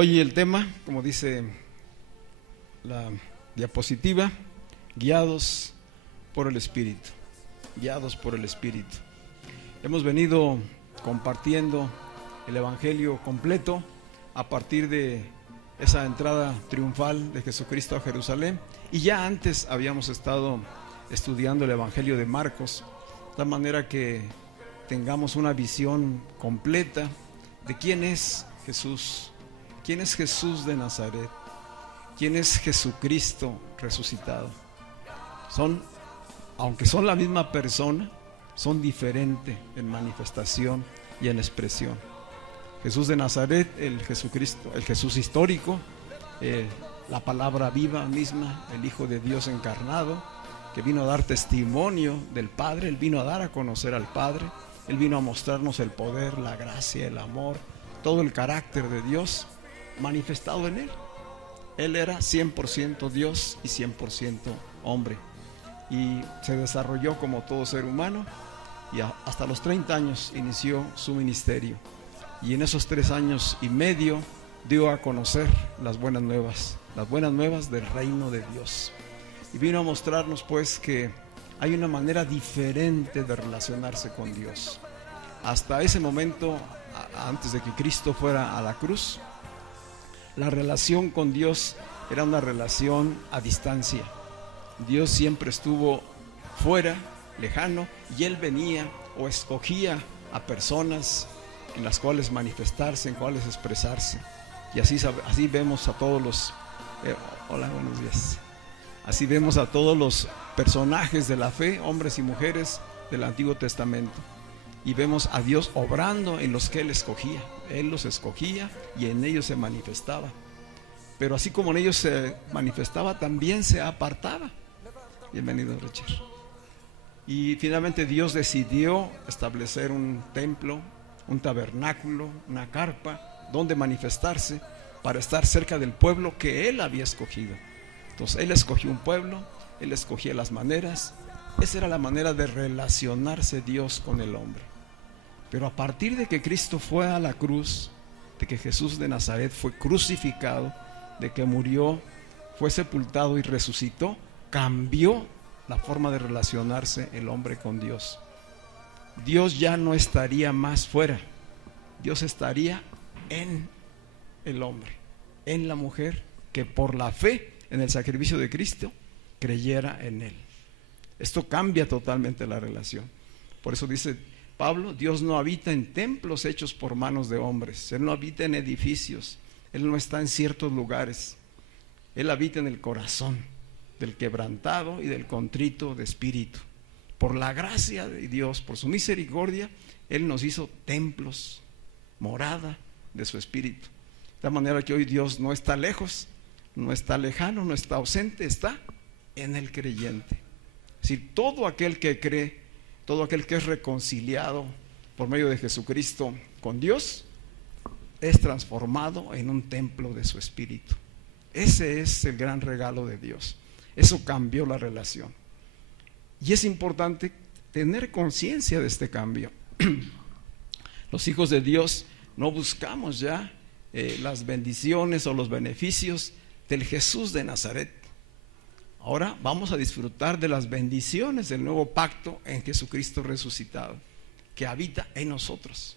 Hoy el tema, como dice la diapositiva, guiados por el Espíritu, guiados por el Espíritu. Hemos venido compartiendo el Evangelio completo a partir de esa entrada triunfal de Jesucristo a Jerusalén, y ya antes habíamos estado estudiando el Evangelio de Marcos, de tal manera que tengamos una visión completa de quién es Jesús. ¿Quién es Jesús de Nazaret? ¿Quién es Jesucristo resucitado? Aunque son la misma persona, son diferentes en manifestación y en expresión. Jesús de Nazaret, el Jesucristo, el Jesús histórico, la palabra viva misma, el Hijo de Dios encarnado, que vino a dar testimonio del Padre. Él vino a dar a conocer al Padre. Él vino a mostrarnos el poder, la gracia, el amor, todo el carácter de Dios manifestado en Él. Él era 100% Dios y 100% hombre, y se desarrolló como todo ser humano, y hasta los 30 años inició su ministerio, y en esos 3 años y medio dio a conocer las buenas nuevas del reino de Dios, y vino a mostrarnos pues que hay una manera diferente de relacionarse con Dios. Hasta ese momento, antes de que Cristo fuera a la cruz, la relación con Dios era una relación a distancia. Dios siempre estuvo fuera, lejano, y Él venía o escogía a personas en las cuales manifestarse, en cuales expresarse. Y así vemos a todos los hola, buenos días. Así vemos a todos los personajes de la fe, hombres y mujeres del Antiguo Testamento. Y vemos a Dios obrando en los que Él escogía. Él los escogía y en ellos se manifestaba. Pero así como en ellos se manifestaba, también se apartaba. Bienvenido, Richard. Y finalmente Dios decidió establecer un templo, un tabernáculo, una carpa, donde manifestarse para estar cerca del pueblo que Él había escogido. Entonces Él escogió un pueblo, Él escogía las maneras. Esa era la manera de relacionarse Dios con el hombre. Pero a partir de que Cristo fue a la cruz, de que Jesús de Nazaret fue crucificado, de que murió, fue sepultado y resucitó, cambió la forma de relacionarse el hombre con Dios. Dios ya no estaría más fuera, Dios estaría en el hombre, en la mujer que por la fe en el sacrificio de Cristo creyera en Él. Esto cambia totalmente la relación. Por eso dice Pablo, Dios no habita en templos hechos por manos de hombres. Él no habita en edificios. Él no está en ciertos lugares. Él habita en el corazón del quebrantado y del contrito de espíritu. Por la gracia de Dios, por su misericordia, Él nos hizo templos, morada de su espíritu. De tal manera que hoy Dios no está lejos, no está lejano, no está ausente, está en el creyente. Es decir, todo aquel que cree, todo aquel que es reconciliado por medio de Jesucristo con Dios, es transformado en un templo de su espíritu. Ese es el gran regalo de Dios. Eso cambió la relación. Y es importante tener conciencia de este cambio. Los hijos de Dios no buscamos ya las bendiciones o los beneficios del Jesús de Nazaret. Ahora vamos a disfrutar de las bendiciones del nuevo pacto en Jesucristo resucitado, que habita en nosotros,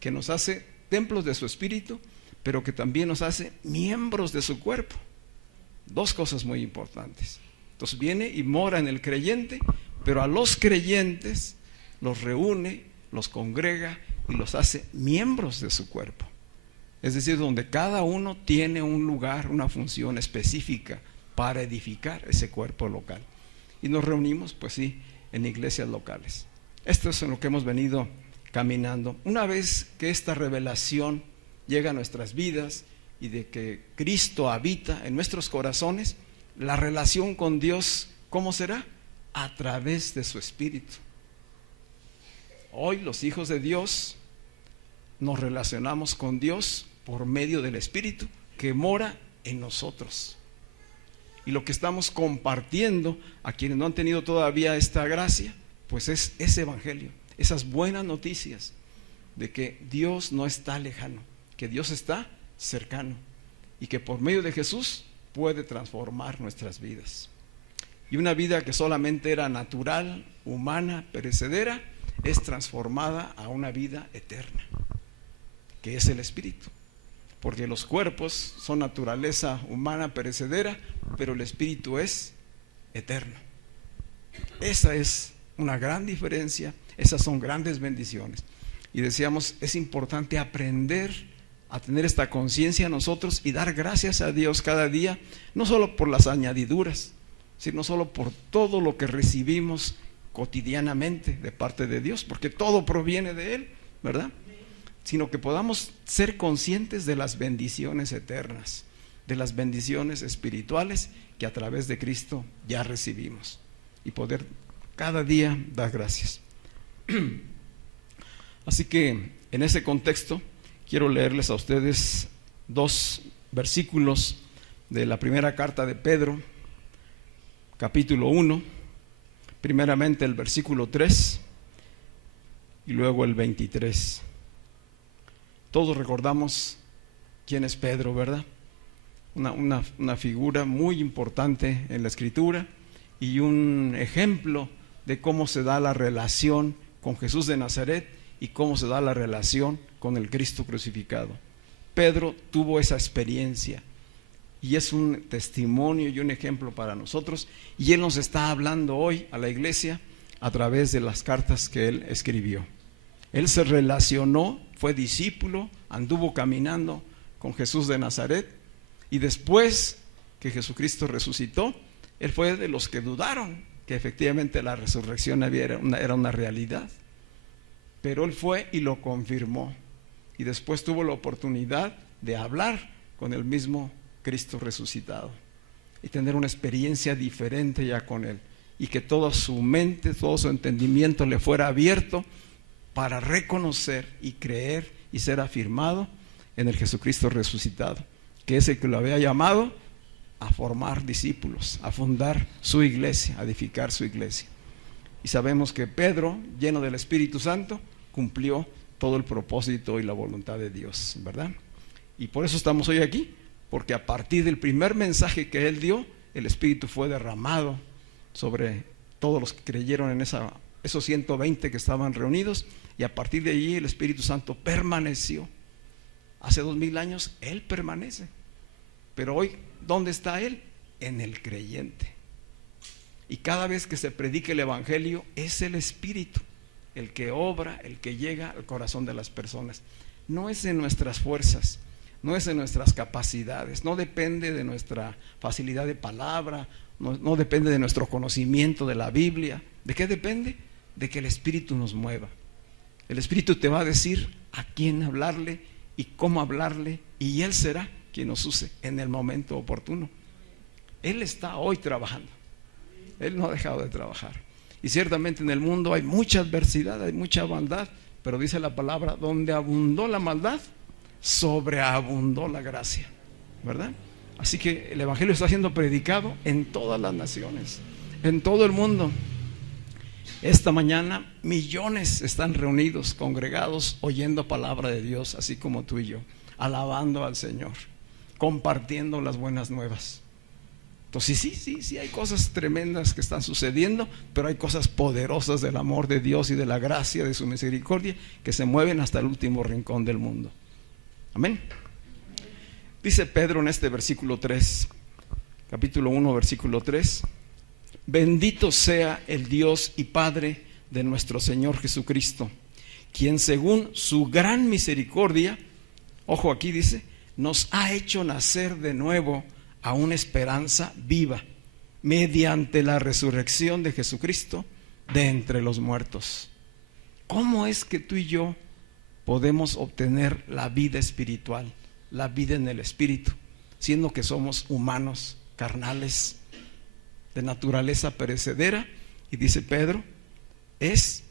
que nos hace templos de su espíritu, pero que también nos hace miembros de su cuerpo. Dos cosas muy importantes. Entonces viene y mora en el creyente, pero a los creyentes los reúne, los congrega y los hace miembros de su cuerpo. Es decir, donde cada uno tiene un lugar, una función específica para edificar ese cuerpo local. Y nos reunimos, pues sí, en iglesias locales. Esto es en lo que hemos venido caminando. Una vez que esta revelación llega a nuestras vidas y de que Cristo habita en nuestros corazones, la relación con Dios, ¿cómo será? A través de su Espíritu. Hoy los hijos de Dios nos relacionamos con Dios por medio del Espíritu que mora en nosotros. Y lo que estamos compartiendo a quienes no han tenido todavía esta gracia, pues es ese evangelio, esas buenas noticias de que Dios no está lejano, que Dios está cercano y que por medio de Jesús puede transformar nuestras vidas. Y una vida que solamente era natural, humana, perecedera, es transformada a una vida eterna, que es el Espíritu. Porque los cuerpos son naturaleza humana, perecedera, pero el Espíritu es eterno. Esa es una gran diferencia, esas son grandes bendiciones. Y decíamos, es importante aprender a tener esta conciencia nosotros y dar gracias a Dios cada día, no solo por las añadiduras, sino solo por todo lo que recibimos cotidianamente de parte de Dios, porque todo proviene de Él, ¿verdad? Sino que podamos ser conscientes de las bendiciones eternas, de las bendiciones espirituales que a través de Cristo ya recibimos, y poder cada día dar gracias. Así que en ese contexto quiero leerles a ustedes 2 versículos de la primera carta de Pedro, capítulo 1, primeramente el versículo 3 y luego el 23. Todos recordamos quién es Pedro, ¿verdad? Una figura muy importante en la Escritura y un ejemplo de cómo se da la relación con Jesús de Nazaret y cómo se da la relación con el Cristo crucificado. Pedro tuvo esa experiencia y es un testimonio y un ejemplo para nosotros, y él nos está hablando hoy a la iglesia a través de las cartas que él escribió. Él se relacionó, fue discípulo, anduvo caminando con Jesús de Nazaret, y después que Jesucristo resucitó, él fue de los que dudaron que efectivamente la resurrección era una realidad, pero él fue y lo confirmó, y después tuvo la oportunidad de hablar con el mismo Cristo resucitado y tener una experiencia diferente ya con él, y que toda su mente, todo su entendimiento le fuera abierto para reconocer y creer y ser afirmado en el Jesucristo resucitado, que es el que lo había llamado a formar discípulos, a fundar su iglesia, a edificar su iglesia. Y sabemos que Pedro, lleno del Espíritu Santo, cumplió todo el propósito y la voluntad de Dios, ¿verdad? Y por eso estamos hoy aquí, porque a partir del primer mensaje que él dio, el Espíritu fue derramado sobre todos los que creyeron en esos 120 que estaban reunidos, y a partir de allí el Espíritu Santo permaneció. Hace 2000 años él permanece, pero hoy, ¿dónde está él? En el creyente. Y cada vez que se predique el Evangelio, es el Espíritu el que obra, el que llega al corazón de las personas. No es en nuestras fuerzas, no es en nuestras capacidades, no depende de nuestra facilidad de palabra, no depende de nuestro conocimiento de la Biblia. ¿De qué depende? De que el Espíritu nos mueva. El Espíritu te va a decir a quién hablarle y cómo hablarle, y Él será quien nos use en el momento oportuno. Él está hoy trabajando, Él no ha dejado de trabajar. Y ciertamente en el mundo hay mucha adversidad, hay mucha maldad, pero dice la palabra, donde abundó la maldad, sobreabundó la gracia, ¿verdad? Así que el Evangelio está siendo predicado en todas las naciones, en todo el mundo. Esta mañana millones están reunidos, congregados, oyendo palabra de Dios, así como tú y yo, alabando al Señor, compartiendo las buenas nuevas. Entonces sí, hay cosas tremendas que están sucediendo, pero hay cosas poderosas del amor de Dios y de la gracia de su misericordia que se mueven hasta el último rincón del mundo. Amén. Dice Pedro en este versículo 3, capítulo 1, versículo 3: bendito sea el Dios y Padre de nuestro Señor Jesucristo, quien según su gran misericordia, ojo aquí dice, nos ha hecho nacer de nuevo a una esperanza viva, mediante la resurrección de Jesucristo de entre los muertos. ¿Cómo es que tú y yo podemos obtener la vida espiritual, la vida en el Espíritu, siendo que somos humanos, carnales, de naturaleza perecedera? Y dice Pedro, es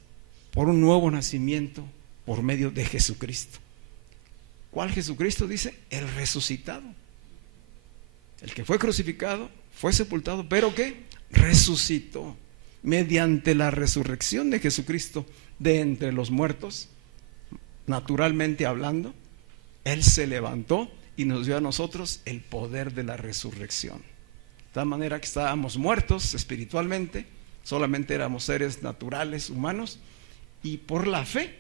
por un nuevo nacimiento por medio de Jesucristo. ¿Cuál Jesucristo? Dice, el resucitado, el que fue crucificado, fue sepultado, pero ¿qué? Resucitó. Mediante la resurrección de Jesucristo de entre los muertos, naturalmente hablando, Él se levantó y nos dio a nosotros el poder de la resurrección. De tal manera que estábamos muertos espiritualmente, solamente éramos seres naturales, humanos, y por la fe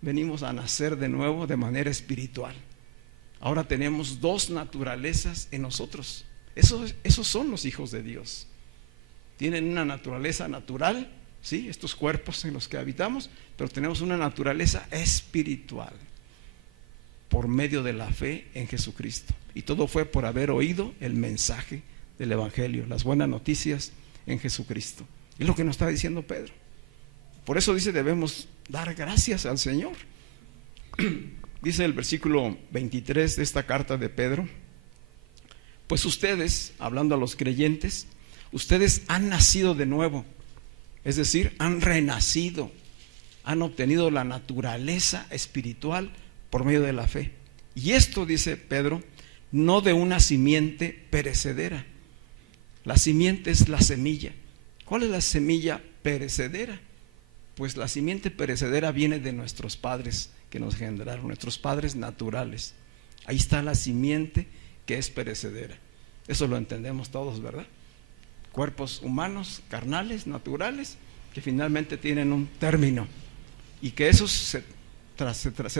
venimos a nacer de nuevo de manera espiritual. Ahora tenemos dos naturalezas en nosotros. Esos son los hijos de Dios. Tienen una naturaleza natural, ¿sí? Estos cuerpos en los que habitamos, pero tenemos una naturaleza espiritual por medio de la fe en Jesucristo. Y todo fue por haber oído el mensaje del Evangelio, las buenas noticias en Jesucristo. Es lo que nos está diciendo Pedro. Por eso dice, debemos dar gracias al Señor. Dice el versículo 23 de esta carta de Pedro: pues ustedes, hablando a los creyentes, ustedes han nacido de nuevo, es decir, han renacido, han obtenido la naturaleza espiritual por medio de la fe. Y esto, dice Pedro, no de una simiente perecedera. La simiente es la semilla. ¿Cuál es la semilla perecedera? Pues la simiente perecedera viene de nuestros padres que nos generaron, nuestros padres naturales. Ahí está la simiente que es perecedera. Eso lo entendemos todos, ¿verdad? Cuerpos humanos, carnales, naturales, que finalmente tienen un término, y que eso se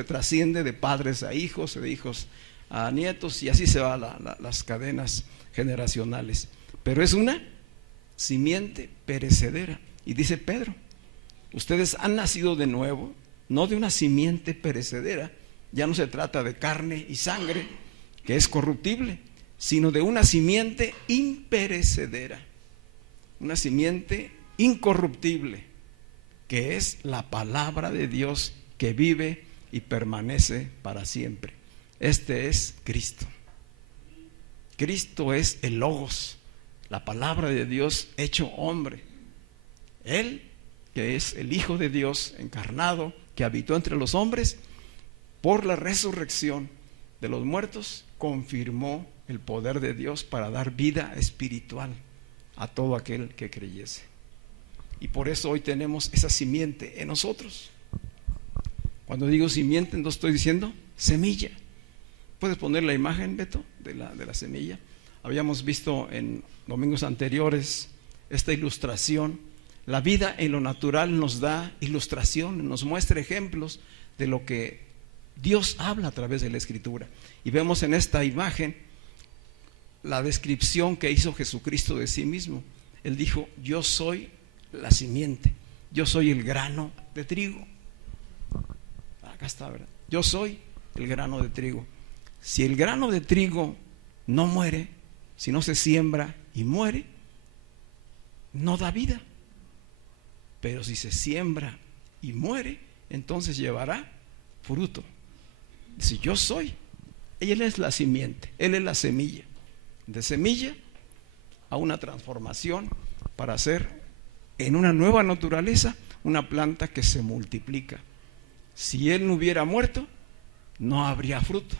trasciende de padres a hijos, de hijos a nietos, y así se van las cadenas generacionales. Pero es una simiente perecedera. Y dice Pedro, ustedes han nacido de nuevo, no de una simiente perecedera. Ya no se trata de carne y sangre, que es corruptible, sino de una simiente imperecedera, una simiente incorruptible, que es la palabra de Dios, que vive y permanece para siempre. Este es Cristo. Cristo es el Logos, la palabra de Dios hecho hombre. Él, que es el Hijo de Dios encarnado, que habitó entre los hombres, por la resurrección de los muertos, confirmó el poder de Dios para dar vida espiritual a todo aquel que creyese. Y por eso hoy tenemos esa simiente en nosotros. Cuando digo simiente, no estoy diciendo semilla. ¿Puedes poner la imagen, Beto, de la semilla? Habíamos visto en domingos anteriores esta ilustración. La vida en lo natural nos da ilustración, nos muestra ejemplos de lo que Dios habla a través de la Escritura. Y vemos en esta imagen la descripción que hizo Jesucristo de sí mismo. Él dijo, yo soy la simiente, yo soy el grano de trigo. Acá está, ¿verdad? Yo soy el grano de trigo. Si el grano de trigo no muere, si no se siembra y muere, no da vida. Pero si se siembra y muere, entonces llevará fruto. Si yo soy, Él es la simiente, Él es la semilla. De semilla a una transformación para hacer en una nueva naturaleza una planta que se multiplica. Si Él no hubiera muerto, no habría fruto.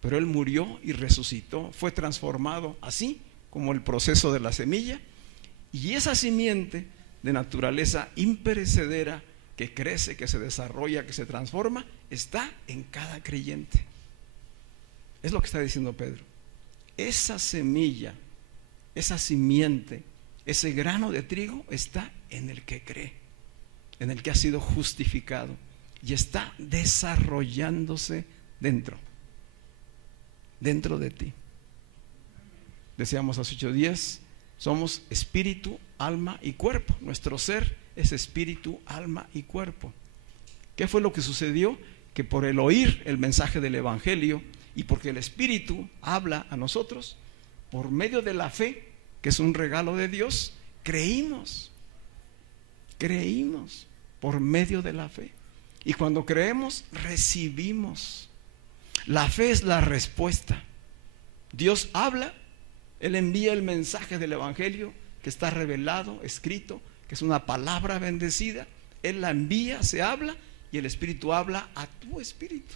Pero Él murió y resucitó, fue transformado así como el proceso de la semilla. Y esa simiente de naturaleza imperecedera que crece, que se desarrolla, que se transforma, está en cada creyente. Es lo que está diciendo Pedro. Esa semilla, esa simiente, ese grano de trigo está en el que cree, en el que ha sido justificado y está desarrollándose dentro de ti. Decíamos hace 8 días, somos espíritu, alma y cuerpo. Nuestro ser es espíritu, alma y cuerpo. ¿Qué fue lo que sucedió? Que por el oír el mensaje del Evangelio y porque el Espíritu habla a nosotros, por medio de la fe, que es un regalo de Dios, creímos por medio de la fe. Y cuando creemos, recibimos. La fe es la respuesta. Dios habla, Él envía el mensaje del Evangelio que está revelado, escrito, que es una palabra bendecida. Él la envía, se habla y el Espíritu habla a tu espíritu.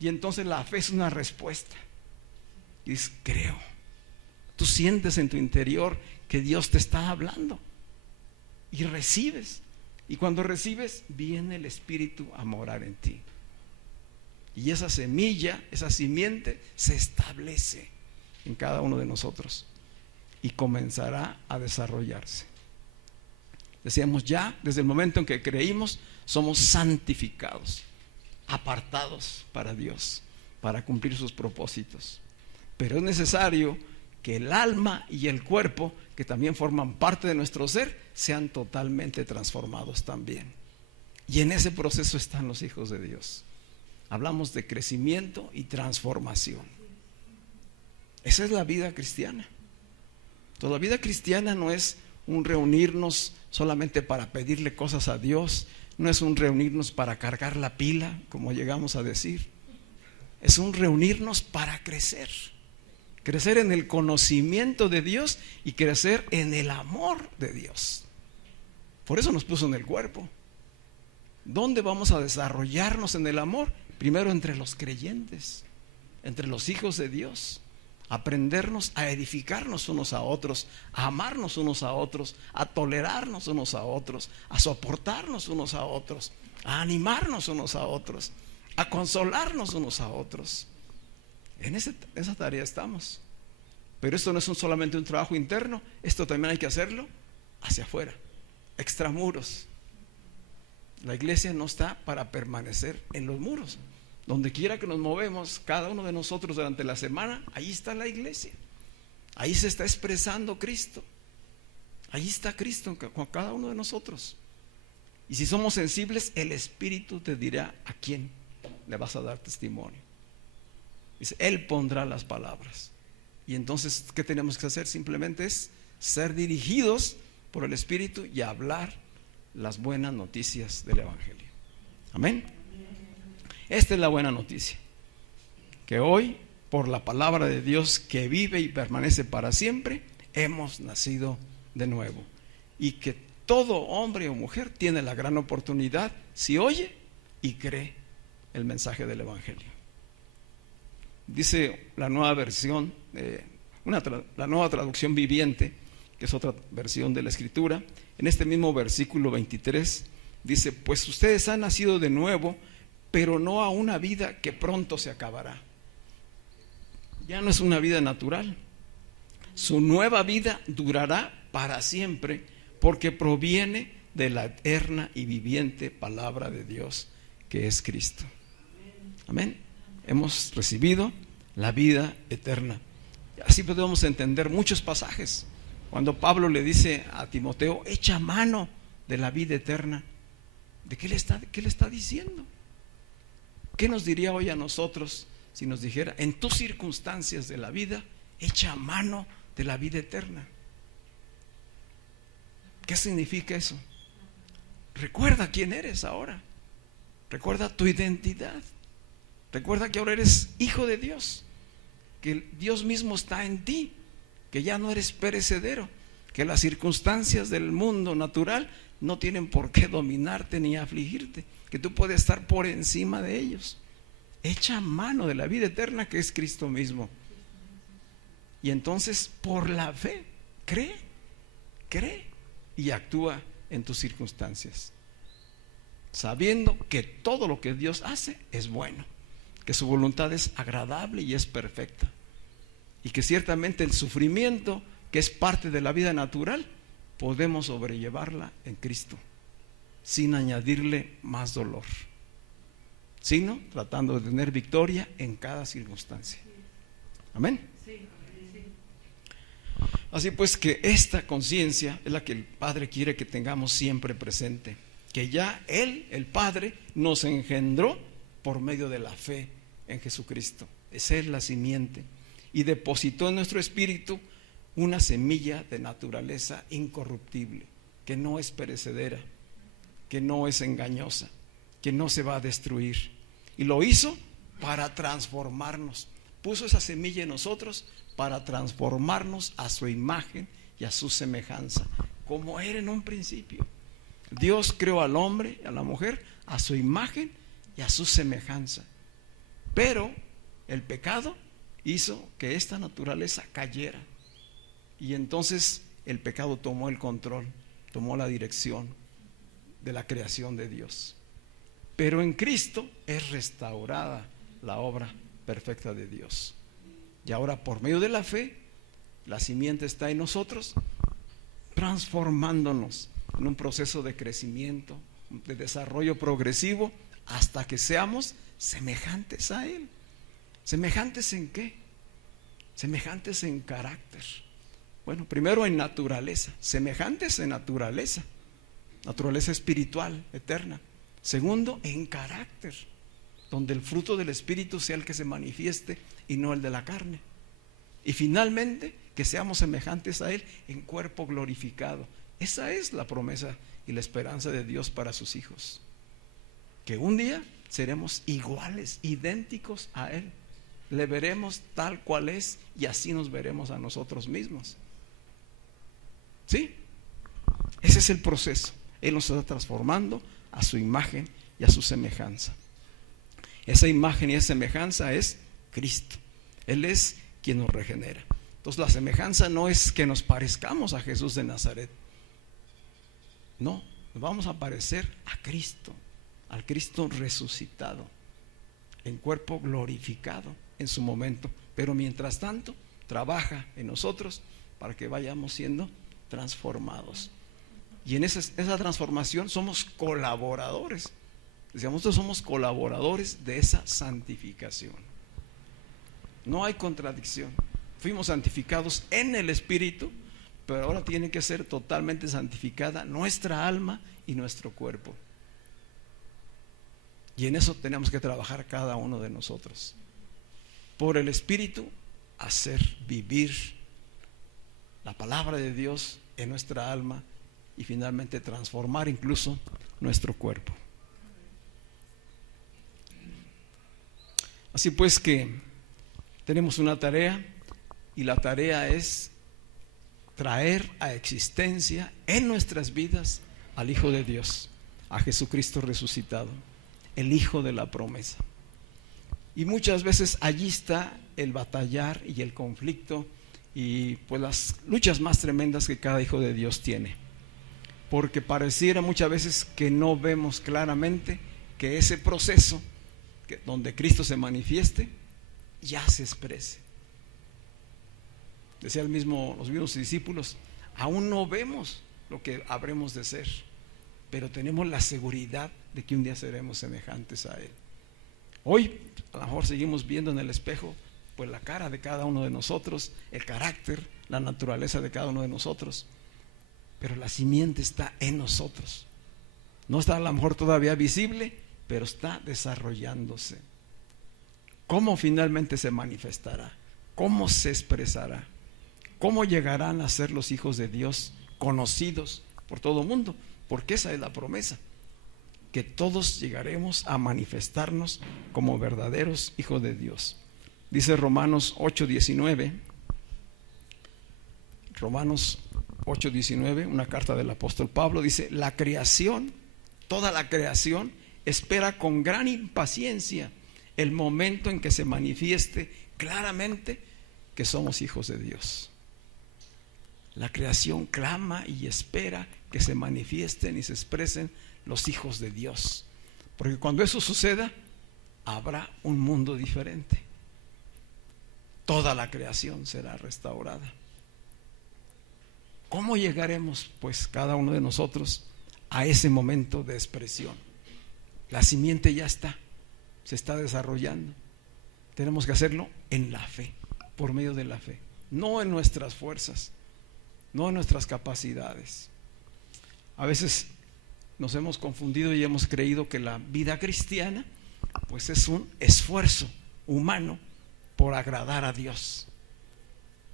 Y entonces la fe es una respuesta. Y dices, creo. Tú sientes en tu interior que Dios te está hablando y recibes. Y cuando recibes, viene el Espíritu a morar en ti. Y esa semilla, esa simiente se establece en cada uno de nosotros y comenzará a desarrollarse. Decíamos, ya desde el momento en que creímos, somos santificados, apartados para Dios, para cumplir sus propósitos. Pero es necesario que el alma y el cuerpo, que también forman parte de nuestro ser, sean totalmente transformados también. Y en ese proceso están los hijos de Dios. Hablamos de crecimiento y transformación. Esa es la vida cristiana. Toda la vida cristiana no es un reunirnos solamente para pedirle cosas a Dios, no es un reunirnos para cargar la pila, como llegamos a decir. Es un reunirnos para crecer. Crecer en el conocimiento de Dios y crecer en el amor de Dios. Por eso nos puso en el cuerpo. ¿Dónde vamos a desarrollarnos en el amor? Primero entre los creyentes, entre los hijos de Dios. Aprendernos a edificarnos unos a otros, a amarnos unos a otros, a tolerarnos unos a otros, a soportarnos unos a otros, a animarnos unos a otros, a consolarnos unos a otros. En esa tarea estamos. Pero esto no es solamente un trabajo interno, esto también hay que hacerlo hacia afuera, extramuros. La iglesia no está para permanecer en los muros. Donde quiera que nos movemos, cada uno de nosotros durante la semana, ahí está la iglesia. Ahí se está expresando Cristo. Ahí está Cristo con cada uno de nosotros. Y si somos sensibles, el Espíritu te dirá a quién le vas a dar testimonio. Dice, Él pondrá las palabras. Y entonces, ¿qué tenemos que hacer? Simplemente es ser dirigidos por el Espíritu y hablar las buenas noticias del Evangelio. Amén. Esta es la buena noticia, que hoy, por la palabra de Dios que vive y permanece para siempre, hemos nacido de nuevo. Y que todo hombre o mujer tiene la gran oportunidad, si oye y cree el mensaje del Evangelio. Dice la nueva versión, la nueva traducción viviente, que es otra versión de la Escritura, en este mismo versículo 23, dice, pues ustedes han nacido de nuevo, pero no a una vida que pronto se acabará. Ya no es una vida natural. Su nueva vida durará para siempre, porque proviene de la eterna y viviente palabra de Dios, que es Cristo. Amén. Hemos recibido la vida eterna. Así podemos entender muchos pasajes. Cuando Pablo le dice a Timoteo, echa mano de la vida eterna, ¿de qué le está diciendo? ¿Qué nos diría hoy a nosotros si nos dijera, en tus circunstancias de la vida, echa mano de la vida eterna? ¿Qué significa eso? Recuerda quién eres ahora. Recuerda tu identidad. Recuerda que ahora eres hijo de Dios, que Dios mismo está en ti, que ya no eres perecedero, que las circunstancias del mundo natural no tienen por qué dominarte ni afligirte, que tú puedes estar por encima de ellos. Echa mano de la vida eterna, que es Cristo mismo. Y entonces, por la fe, cree y actúa en tus circunstancias, sabiendo que todo lo que Dios hace es bueno, que su voluntad es agradable y es perfecta, y que ciertamente el sufrimiento, que es parte de la vida natural, podemos sobrellevarla en Cristo sin añadirle más dolor, sino tratando de tener victoria en cada circunstancia. Amén. Así pues, que esta conciencia es la que el Padre quiere que tengamos siempre presente, que ya Él, el Padre, nos engendró por medio de la fe en Jesucristo. Esa es la simiente, y depositó en nuestro espíritu una semilla de naturaleza incorruptible, que no es perecedera, que no es engañosa, que no se va a destruir. Y lo hizo para transformarnos. Puso esa semilla en nosotros para transformarnos a su imagen y a su semejanza, como era en un principio. Dios creó al hombre y a la mujer a su imagen y a su semejanza, pero el pecado hizo que esta naturaleza cayera, y entonces el pecado tomó el control, tomó la dirección de la creación de Dios. Pero en Cristo es restaurada la obra perfecta de Dios. Y ahora, por medio de la fe, la simiente está en nosotros, transformándonos en un proceso de crecimiento, de desarrollo progresivo, hasta que seamos semejantes a Él. ¿Semejantes en qué? Semejantes en carácter. Bueno, primero en naturaleza, semejantes en naturaleza espiritual, eterna. Segundo, en carácter, donde el fruto del Espíritu sea el que se manifieste y no el de la carne. Y finalmente, que seamos semejantes a Él en cuerpo glorificado. Esa es la promesa y la esperanza de Dios para sus hijos, que un día seremos iguales, idénticos a Él. Le veremos tal cual es y así nos veremos a nosotros mismos. ¿Sí? Ese es el proceso. Él nos está transformando a su imagen y a su semejanza. Esa imagen y esa semejanza es Cristo. Él es quien nos regenera. Entonces la semejanza no es que nos parezcamos a Jesús de Nazaret. No, nos vamos a parecer a Cristo, al Cristo resucitado, en cuerpo glorificado en su momento. Pero mientras tanto, trabaja en nosotros para que vayamos siendo transformados. Y en esa transformación somos colaboradores. Decíamos, nosotros somos colaboradores de esa santificación. No hay contradicción. Fuimos santificados en el Espíritu, pero ahora tiene que ser totalmente santificada nuestra alma y nuestro cuerpo. Y en eso tenemos que trabajar cada uno de nosotros. Por el Espíritu, hacer vivir la palabra de Dios en nuestra alma y finalmente transformar incluso nuestro cuerpo. Así pues que tenemos una tarea, y la tarea es traer a existencia en nuestras vidas al Hijo de Dios, a Jesucristo resucitado, el Hijo de la promesa. Y muchas veces allí está el batallar y el conflicto y pues las luchas más tremendas que cada hijo de Dios tiene, porque pareciera muchas veces que no vemos claramente que ese proceso donde Cristo se manifieste ya se exprese. Decía los mismos discípulos, aún no vemos lo que habremos de ser, pero tenemos la seguridad de que un día seremos semejantes a Él. Hoy a lo mejor seguimos viendo en el espejo pues la cara de cada uno de nosotros, el carácter, la naturaleza de cada uno de nosotros, pero la simiente está en nosotros. No está a lo mejor todavía visible, pero está desarrollándose. ¿Cómo finalmente se manifestará? ¿Cómo se expresará? ¿Cómo llegarán a ser los hijos de Dios conocidos por todo el mundo? Porque esa es la promesa, que todos llegaremos a manifestarnos como verdaderos hijos de Dios. Dice Romanos 8:19, una carta del apóstol Pablo, dice: la creación, toda la creación espera con gran impaciencia el momento en que se manifieste claramente que somos hijos de Dios. La creación clama y espera que se manifiesten y se expresen los hijos de Dios, porque cuando eso suceda habrá un mundo diferente. Toda la creación será restaurada. ¿Cómo llegaremos pues cada uno de nosotros a ese momento de expresión? La simiente ya está, se está desarrollando. Tenemos que hacerlo en la fe, por medio de la fe, no en nuestras fuerzas, no en nuestras capacidades. A veces nos hemos confundido y hemos creído que la vida cristiana pues es un esfuerzo humano por agradar a Dios.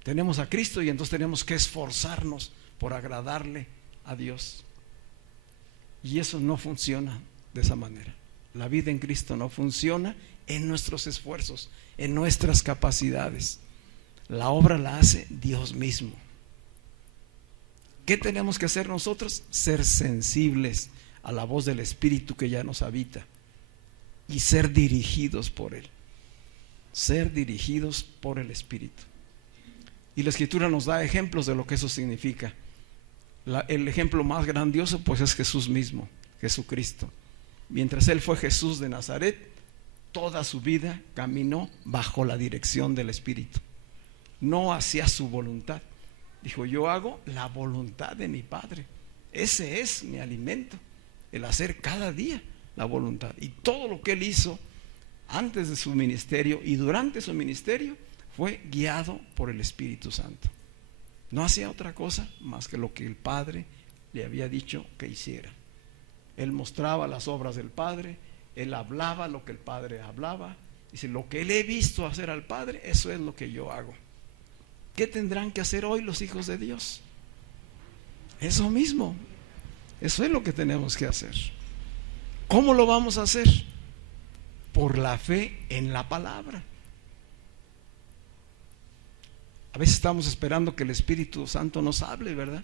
Tenemos a Cristo y entonces tenemos que esforzarnos por agradarle a Dios. Y eso no funciona de esa manera. La vida en Cristo no funciona en nuestros esfuerzos, en nuestras capacidades. La obra la hace Dios mismo. ¿Qué tenemos que hacer nosotros? Ser sensibles a la voz del Espíritu que ya nos habita y ser dirigidos por Él. Ser dirigidos por el Espíritu. Y la Escritura nos da ejemplos de lo que eso significa. El ejemplo más grandioso pues es Jesús mismo, Jesucristo. Mientras Él fue Jesús de Nazaret, toda su vida caminó bajo la dirección del Espíritu. No hacía su voluntad. Dijo, yo hago la voluntad de mi Padre. Ese es mi alimento, el hacer cada día la voluntad. Y todo lo que él hizo antes de su ministerio y durante su ministerio fue guiado por el Espíritu Santo. No hacía otra cosa más que lo que el Padre le había dicho que hiciera. Él mostraba las obras del Padre, él hablaba lo que el Padre hablaba. Dice, lo que le he visto hacer al Padre, eso es lo que yo hago. ¿Qué tendrán que hacer hoy los hijos de Dios? Eso mismo. Eso es lo que tenemos que hacer. ¿Cómo lo vamos a hacer? Por la fe en la palabra. A veces estamos esperando que el Espíritu Santo nos hable, ¿verdad?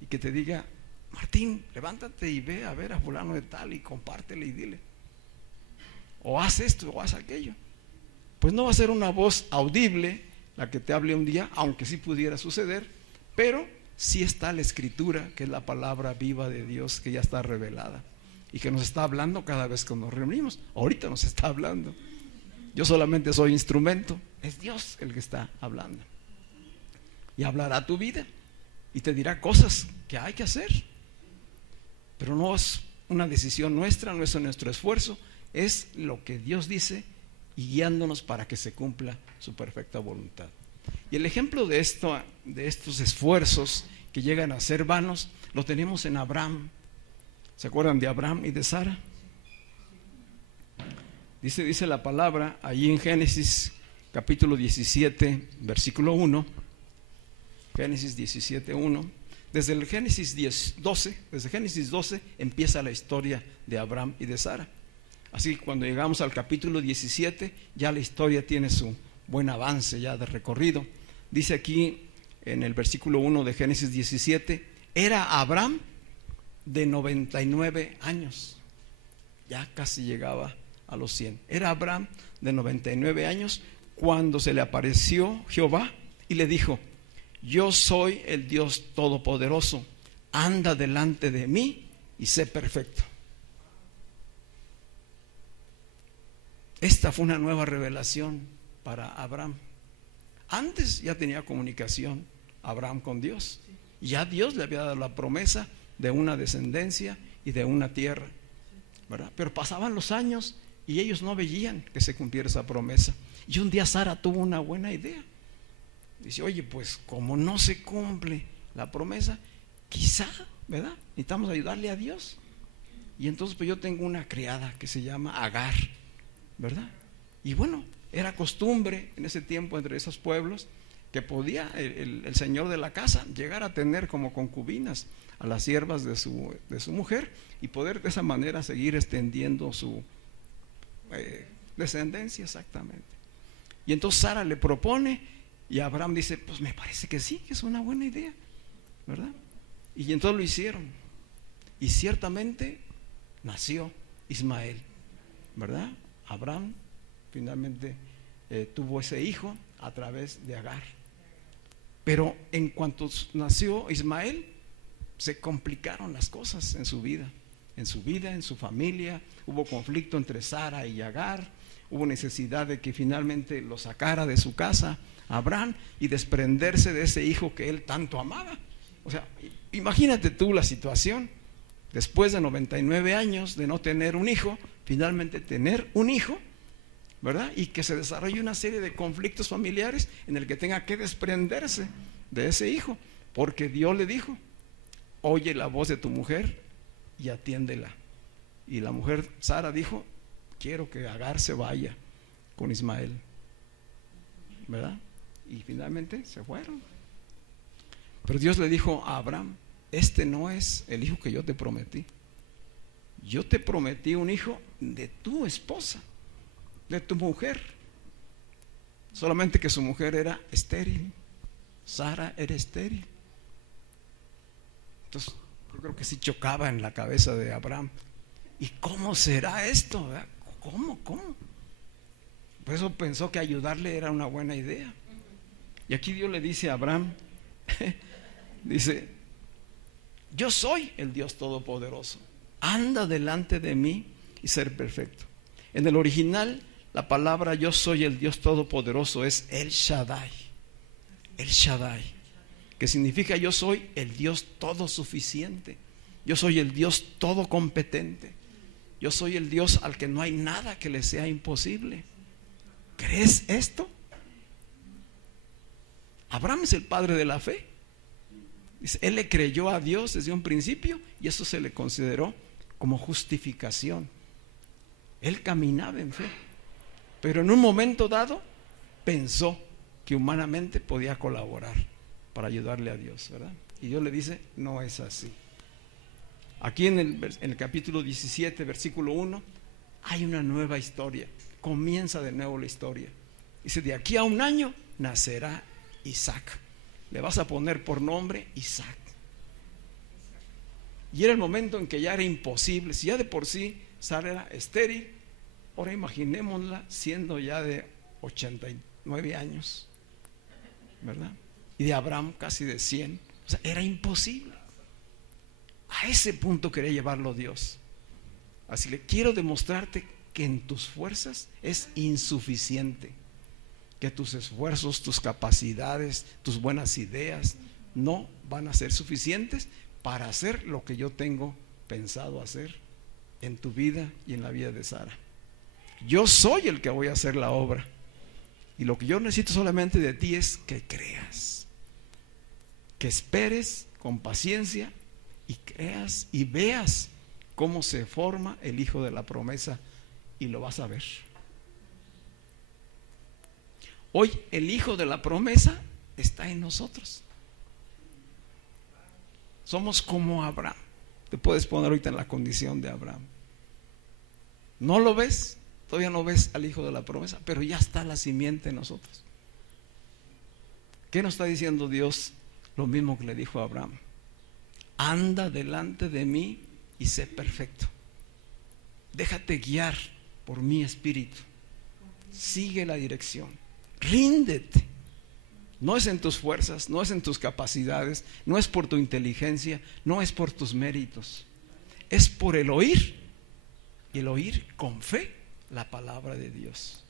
Y que te diga, Martín, levántate y ve a ver a fulano de tal y compártele y dile. O haz esto o haz aquello. Pues no va a ser una voz audible la que te hable un día, aunque sí pudiera suceder, pero sí está la Escritura, que es la palabra viva de Dios, que ya está revelada y que nos está hablando cada vez que nos reunimos. Ahorita nos está hablando. Yo solamente soy instrumento, es Dios el que está hablando. Y hablará a tu vida y te dirá cosas que hay que hacer, pero no es una decisión nuestra, no es nuestro esfuerzo, es lo que Dios dice y guiándonos para que se cumpla su perfecta voluntad. Y el ejemplo de estos esfuerzos que llegan a ser vanos, lo tenemos en Abraham. ¿Se acuerdan de Abraham y de Sara? Dice la palabra allí en Génesis capítulo 17, versículo 1. Génesis 17, 1. Desde el Génesis 12 empieza la historia de Abraham y de Sara. Así que cuando llegamos al capítulo 17, ya la historia tiene su buen avance ya de recorrido. Dice aquí en el versículo 1 de Génesis 17, era Abraham de 99 años. Ya casi llegaba a los 100. Era Abraham de 99 años cuando se le apareció Jehová y le dijo, yo soy el Dios Todopoderoso, anda delante de mí y sé perfecto. Esta fue una nueva revelación para Abraham. Antes ya tenía comunicación Abraham con Dios. Ya Dios le había dado la promesa de una descendencia y de una tierra, ¿verdad? Pero pasaban los años y ellos no veían que se cumpliera esa promesa. Y un día Sara tuvo una buena idea. Dice, oye, pues como no se cumple la promesa, quizá, ¿verdad? Necesitamos ayudarle a Dios. Y entonces pues yo tengo una criada que se llama Agar, ¿verdad? Y bueno, era costumbre en ese tiempo entre esos pueblos que podía el señor de la casa llegar a tener como concubinas a las siervas de su mujer y poder de esa manera seguir extendiendo su descendencia, exactamente. Y entonces Sara le propone y Abraham dice, pues me parece que sí, que es una buena idea, ¿verdad? Y entonces lo hicieron y ciertamente nació Ismael, ¿verdad? Abraham finalmente tuvo ese hijo a través de Agar. Pero en cuanto nació Ismael, se complicaron las cosas en su vida, en su familia. Hubo conflicto entre Sara y Agar. Hubo necesidad de que finalmente lo sacara de su casa Abraham y desprenderse de ese hijo que él tanto amaba. O sea, imagínate tú la situación. Después de 99 años de no tener un hijo, finalmente tener un hijo, ¿verdad? Y que se desarrolle una serie de conflictos familiares en el que tenga que desprenderse de ese hijo, porque Dios le dijo, oye la voz de tu mujer y atiéndela. Y la mujer Sara dijo, quiero que Agar se vaya con Ismael, ¿verdad? Y finalmente se fueron. Pero Dios le dijo a Abraham, este no es el hijo que yo te prometí. Yo te prometí un hijo de tu esposa, de tu mujer. Solamente que su mujer era estéril. Sara era estéril. Entonces yo creo que sí chocaba en la cabeza de Abraham. ¿Y cómo será esto? ¿Verdad? ¿Cómo? Por eso pensó que ayudarle era una buena idea. Y aquí Dios le dice a Abraham, dice, yo soy el Dios Todopoderoso, anda delante de mí y ser perfecto. En el original, la palabra yo soy el Dios Todopoderoso es El Shaddai. El Shaddai, que significa yo soy el Dios todo suficiente. Yo soy el Dios todo competente. Yo soy el Dios al que no hay nada que le sea imposible. ¿Crees esto? Abraham es el padre de la fe. Dice, él le creyó a Dios desde un principio y eso se le consideró como justificación. Él caminaba en fe, pero en un momento dado pensó que humanamente podía colaborar para ayudarle a Dios, ¿verdad? Y Dios le dice, no es así. Aquí en el capítulo 17, versículo 1, hay una nueva historia. Comienza de nuevo la historia. Dice, de aquí a un año nacerá Isaac. Le vas a poner por nombre Isaac. Y era el momento en que ya era imposible. Si ya de por sí Sara era estéril, ahora imaginémosla siendo ya de 89 años, ¿verdad? Y de Abraham casi de 100. O sea, era imposible. A ese punto quería llevarlo Dios. Así le quiero demostrarte que en tus fuerzas es insuficiente, que tus esfuerzos, tus capacidades, tus buenas ideas no van a ser suficientes para hacer lo que yo tengo pensado hacer en tu vida y en la vida de Sara. Yo soy el que voy a hacer la obra y lo que yo necesito solamente de ti es que creas, que esperes con paciencia y creas y veas cómo se forma el hijo de la promesa y lo vas a ver. Hoy el hijo de la promesa está en nosotros. Somos como Abraham. Te puedes poner ahorita en la condición de Abraham. ¿No lo ves? Todavía no ves al hijo de la promesa, pero ya está la simiente en nosotros. ¿Qué nos está diciendo Dios? Lo mismo que le dijo a Abraham. Anda delante de mí y sé perfecto. Déjate guiar por mi espíritu. Sigue la dirección. Ríndete. No es en tus fuerzas, no es en tus capacidades, no es por tu inteligencia, no es por tus méritos. Es por el oír, y el oír con fe la palabra de Dios.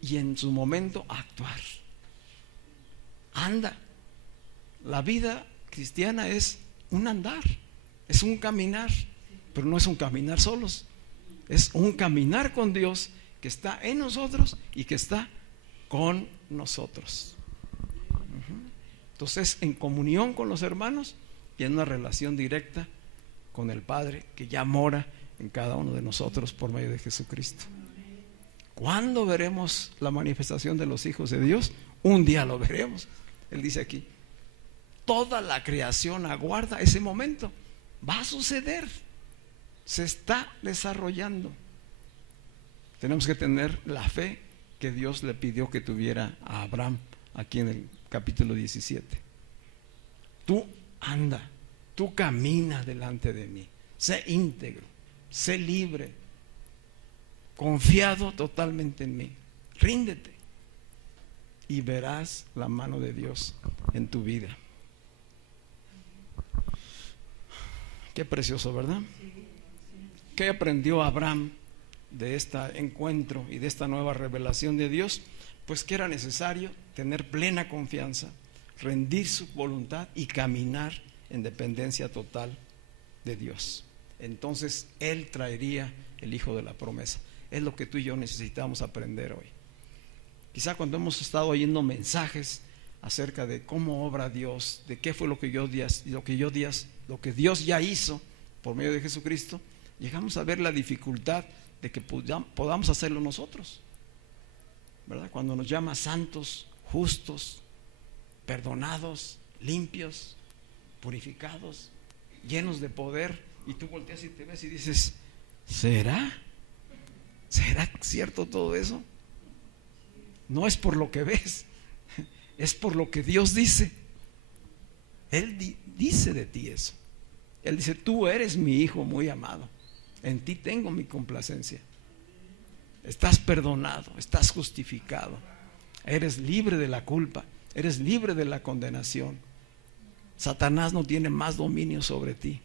Y en su momento actuar. Anda. La vida cristiana es un andar, es un caminar, pero no es un caminar solos. Es un caminar con Dios que está en nosotros y que está con nosotros. Entonces, en comunión con los hermanos y en una relación directa con el Padre que ya mora en cada uno de nosotros por medio de Jesucristo. ¿Cuándo veremos la manifestación de los hijos de Dios? Un día lo veremos. Él dice aquí, toda la creación aguarda ese momento. Va a suceder. Se está desarrollando. Tenemos que tener la fe que Dios le pidió que tuviera a Abraham aquí en el capítulo 17. Tú anda, tú camina delante de mí, sé íntegro, sé libre, confiado totalmente en mí, ríndete y verás la mano de Dios en tu vida. Qué precioso, ¿verdad? ¿Qué aprendió Abraham de este encuentro y de esta nueva revelación de Dios? Pues que era necesario tener plena confianza, rendir su voluntad y caminar en dependencia total de Dios. Entonces Él traería el hijo de la promesa. Es lo que tú y yo necesitamos aprender hoy. Quizá cuando hemos estado oyendo mensajes acerca de cómo obra Dios, de qué fue lo que Dios ya hizo por medio de Jesucristo, llegamos a ver la dificultad de que podamos hacerlo nosotros, ¿verdad? Cuando nos llama santos, justos, perdonados, limpios, purificados, llenos de poder, y tú volteas y te ves y dices, ¿será cierto todo eso? No es por lo que ves, es por lo que Dios dice. Él dice de ti eso. Él dice, tú eres mi hijo muy amado, en ti tengo mi complacencia. Estás perdonado, estás justificado, eres libre de la culpa, eres libre de la condenación. Satanás no tiene más dominio sobre ti.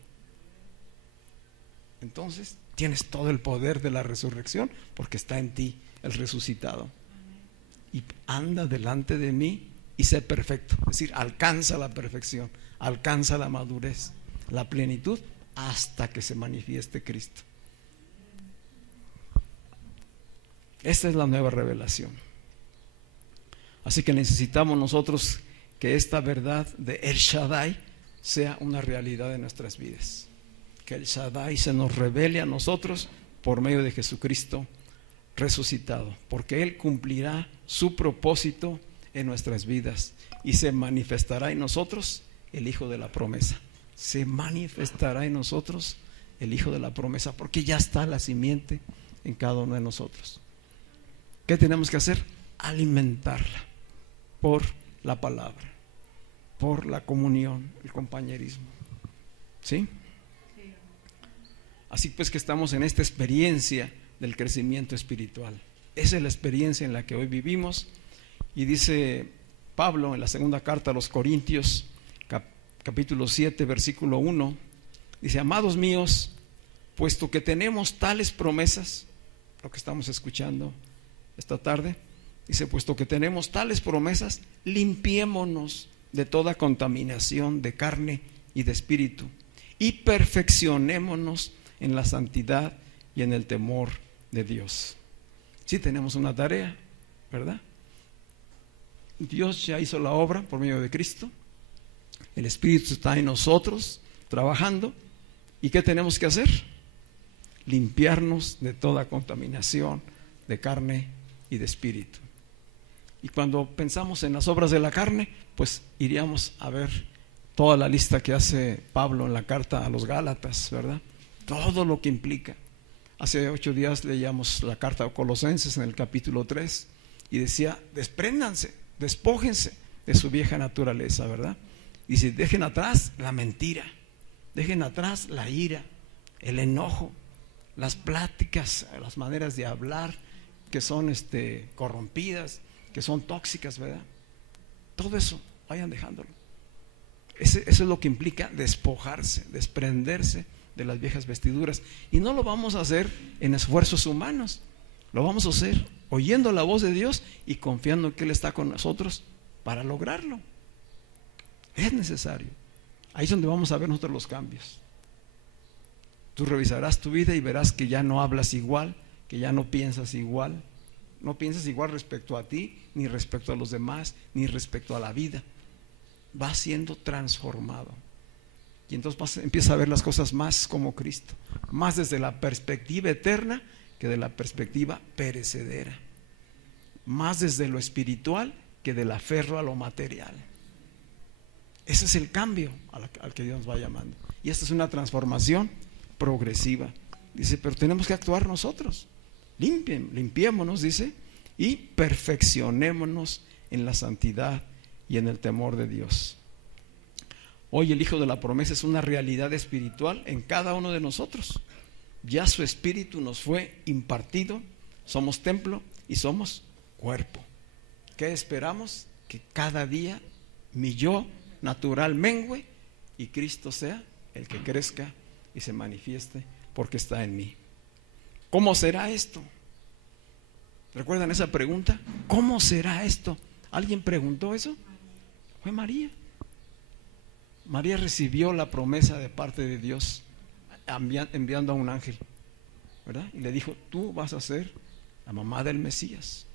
Entonces Tienes todo el poder de la resurrección porque está en ti el resucitado. Y anda delante de mí y sé perfecto. Es decir, alcanza la perfección, alcanza la madurez, la plenitud, hasta que se manifieste Cristo. Esta es la nueva revelación. Así que necesitamos nosotros que esta verdad de El Shaddai sea una realidad en nuestras vidas. Que el Shaddai se nos revele a nosotros por medio de Jesucristo resucitado, porque Él cumplirá su propósito en nuestras vidas y se manifestará en nosotros el Hijo de la promesa. Se manifestará en nosotros el Hijo de la promesa, porque ya está la simiente en cada uno de nosotros. ¿Qué tenemos que hacer? Alimentarla por la palabra, por la comunión, el compañerismo. ¿Sí? Así pues que estamos en esta experiencia del crecimiento espiritual. Esa es la experiencia en la que hoy vivimos. Y dice Pablo en la segunda carta a los Corintios, capítulo 7, versículo 1, dice: amados míos, puesto que tenemos tales promesas, lo que estamos escuchando esta tarde, dice: puesto que tenemos tales promesas, limpiémonos de toda contaminación de carne y de espíritu, y perfeccionémonos en la santidad y en el temor de Dios. Sí, tenemos una tarea, ¿verdad? Dios ya hizo la obra por medio de Cristo. El Espíritu está en nosotros trabajando. ¿Y qué tenemos que hacer? Limpiarnos de toda contaminación de carne y de espíritu. Y cuando pensamos en las obras de la carne, pues iríamos a ver toda la lista que hace Pablo en la carta a los Gálatas, ¿verdad? Todo lo que implica. Hace 8 días leíamos la carta a Colosenses en el capítulo 3 y decía: despréndanse, despójense de su vieja naturaleza, ¿verdad? Dice: dejen atrás la mentira, dejen atrás la ira, el enojo, las pláticas, las maneras de hablar que son corrompidas, que son tóxicas, ¿verdad? Todo eso, vayan dejándolo. Eso es lo que implica despojarse, desprenderse de las viejas vestiduras. Y no lo vamos a hacer en esfuerzos humanos, lo vamos a hacer oyendo la voz de Dios y confiando en que Él está con nosotros para lograrlo. Es necesario. Ahí es donde vamos a ver nosotros los cambios. Tú revisarás tu vida y verás que ya no hablas igual, que ya no piensas igual. No piensas igual respecto a ti, ni respecto a los demás, ni respecto a la vida. Vas siendo transformado. Y entonces empiezas a ver las cosas más como Cristo, más desde la perspectiva eterna que de la perspectiva perecedera, más desde lo espiritual que del aferro a lo material. Ese es el cambio al que Dios nos va llamando. Y esta es una transformación progresiva. Dice: pero tenemos que actuar nosotros. Limpiémonos, dice, y perfeccionémonos en la santidad y en el temor de Dios. Hoy el Hijo de la promesa es una realidad espiritual en cada uno de nosotros. Ya su espíritu nos fue impartido, somos templo y somos cuerpo. ¿Qué esperamos? Que cada día mi yo natural mengue y Cristo sea el que crezca y se manifieste porque está en mí. ¿Cómo será esto? ¿Recuerdan esa pregunta? ¿Cómo será esto? ¿Alguien preguntó eso? Fue María. María recibió la promesa de parte de Dios enviando a un ángel, ¿verdad? Y le dijo: tú vas a ser la mamá del Mesías.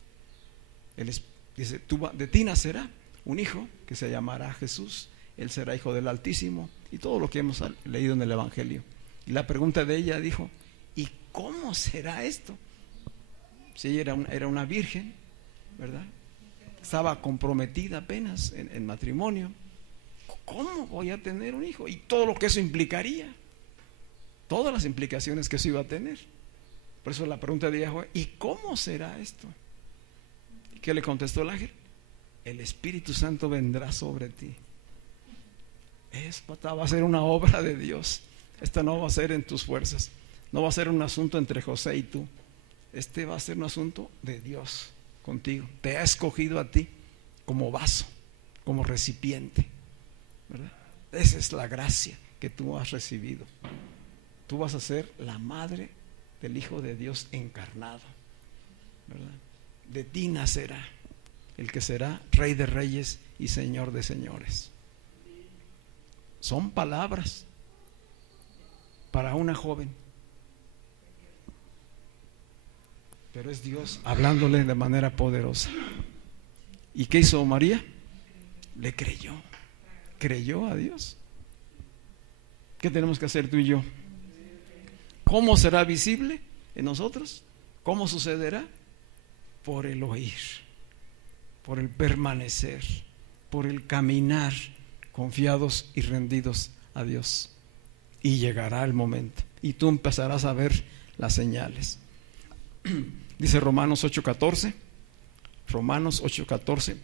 Él dice: de ti nacerá un hijo que se llamará Jesús. Él será hijo del Altísimo. Y todo lo que hemos leído en el Evangelio. Y la pregunta de ella dijo: ¿y cómo será esto? Si ella era una virgen, ¿verdad? Estaba comprometida apenas en matrimonio. ¿Cómo voy a tener un hijo? Y todo lo que eso implicaría, todas las implicaciones que eso iba a tener. Por eso la pregunta de ella fue: ¿y cómo será esto? ¿Y qué le contestó el ángel? El Espíritu Santo vendrá sobre ti. Esta va a ser una obra de Dios. Esta no va a ser en tus fuerzas, no va a ser un asunto entre José y tú. Este va a ser un asunto de Dios contigo. Te ha escogido a ti como vaso, como recipiente, ¿verdad? Esa es la gracia que tú has recibido. Tú vas a ser la madre del Hijo de Dios encarnado, ¿verdad? De ti nacerá el que será Rey de Reyes y Señor de Señores. Son palabras para una joven, pero es Dios hablándole de manera poderosa. ¿Y qué hizo María? Le creyó a Dios. ¿Qué tenemos que hacer tú y yo? ¿Cómo será visible en nosotros? ¿Cómo sucederá? Por el oír, por el permanecer, por el caminar confiados y rendidos a Dios. Y llegará el momento y tú empezarás a ver las señales. Dice Romanos 8:14,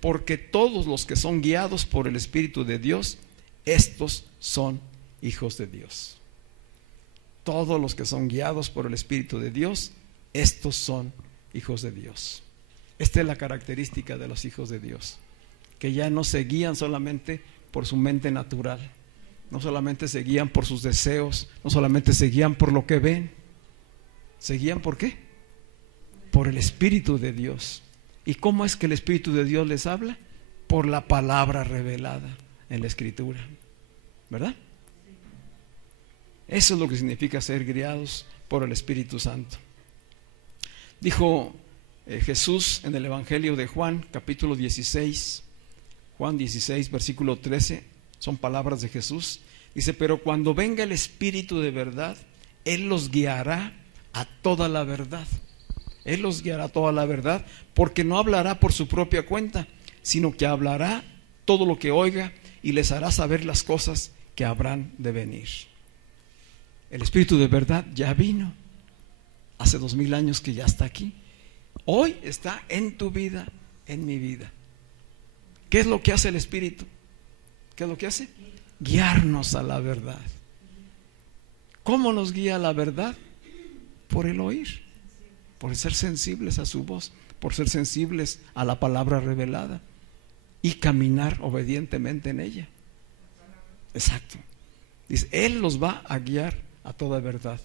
porque todos los que son guiados por el Espíritu de Dios, estos son hijos de Dios. Todos los que son guiados por el Espíritu de Dios, estos son hijos de Dios. Esta es la característica de los hijos de Dios, que ya no se guían solamente por su mente natural, no solamente se guían por sus deseos, no solamente se guían por lo que ven, se guían ¿por qué? Por el Espíritu de Dios. ¿Y cómo es que el Espíritu de Dios les habla? Por la palabra revelada en la Escritura, ¿verdad? Eso es lo que significa ser guiados por el Espíritu Santo. Dijo Jesús en el Evangelio de Juan, capítulo 16, Juan 16, versículo 13, son palabras de Jesús. Dice: pero cuando venga el Espíritu de verdad, Él los guiará a toda la verdad. Él los guiará a toda la verdad, porque no hablará por su propia cuenta, sino que hablará todo lo que oiga y les hará saber las cosas que habrán de venir. El Espíritu de verdad ya vino hace 2000 años, que ya está aquí. Hoy está en tu vida, en mi vida. ¿Qué es lo que hace el Espíritu? ¿Qué es lo que hace? Guiarnos a la verdad. ¿Cómo nos guía a la verdad? Por el oír, por ser sensibles a su voz, por ser sensibles a la palabra revelada y caminar obedientemente en ella. Exacto. Dice, Él los va a guiar a toda verdad.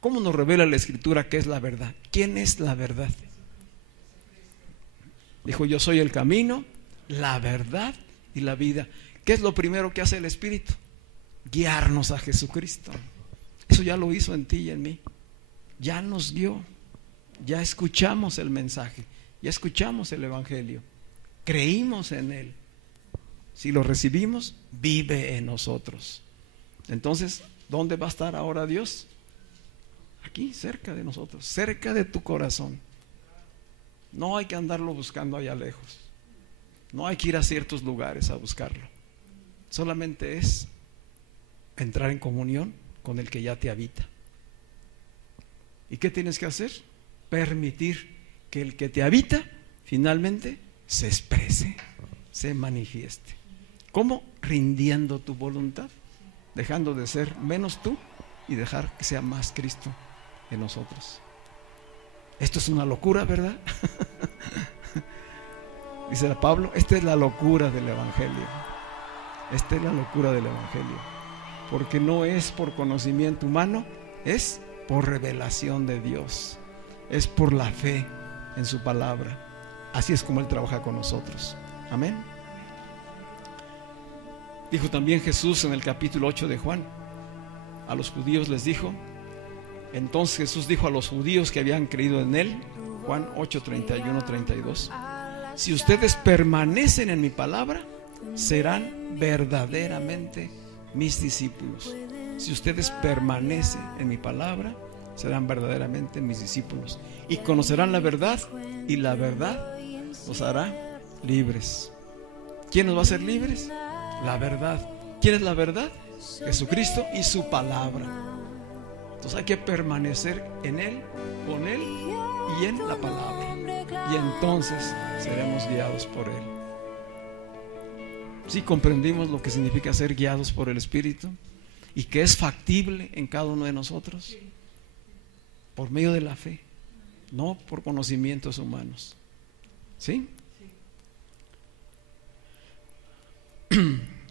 ¿Cómo nos revela la Escritura qué es la verdad? ¿Quién es la verdad? Dijo: yo soy el camino, la verdad y la vida. ¿Qué es lo primero que hace el Espíritu? Guiarnos a Jesucristo. Eso ya lo hizo en ti y en mí. Ya nos guió. Ya escuchamos el mensaje. Ya escuchamos el Evangelio. Creímos en Él. Si lo recibimos, vive en nosotros. Entonces, ¿dónde va a estar ahora Dios? Aquí, cerca de nosotros, cerca de tu corazón. No hay que andarlo buscando allá lejos. No hay que ir a ciertos lugares a buscarlo. Solamente es entrar en comunión con el que ya te habita. ¿Y qué tienes que hacer? Permitir que el que te habita finalmente se exprese, se manifieste. ¿Cómo? Rindiendo tu voluntad, dejando de ser menos tú y dejar que sea más Cristo en nosotros. Esto es una locura, ¿verdad? Dice Pablo, esta es la locura del Evangelio. Esta es la locura del Evangelio. Porque no es por conocimiento humano, es por revelación de Dios. Es por la fe en su palabra. Así es como Él trabaja con nosotros. Amén. Dijo también Jesús en el capítulo 8 de Juan, a los judíos les dijo, entonces Jesús dijo a los judíos que habían creído en Él, Juan 8, 31, 32, si ustedes permanecen en mi palabra, serán verdaderamente mis discípulos. Si ustedes permanecen en mi palabra, serán verdaderamente mis discípulos y conocerán la verdad, y la verdad los hará libres. ¿Quién nos va a hacer libres? La verdad. ¿Quién es la verdad? Jesucristo y su palabra. Entonces hay que permanecer en Él, con Él y en la palabra, y entonces seremos guiados por Él. ¿Sí comprendimos lo que significa ser guiados por el Espíritu? Y que es factible en cada uno de nosotros por medio de la fe, no por conocimientos humanos. ¿Sí?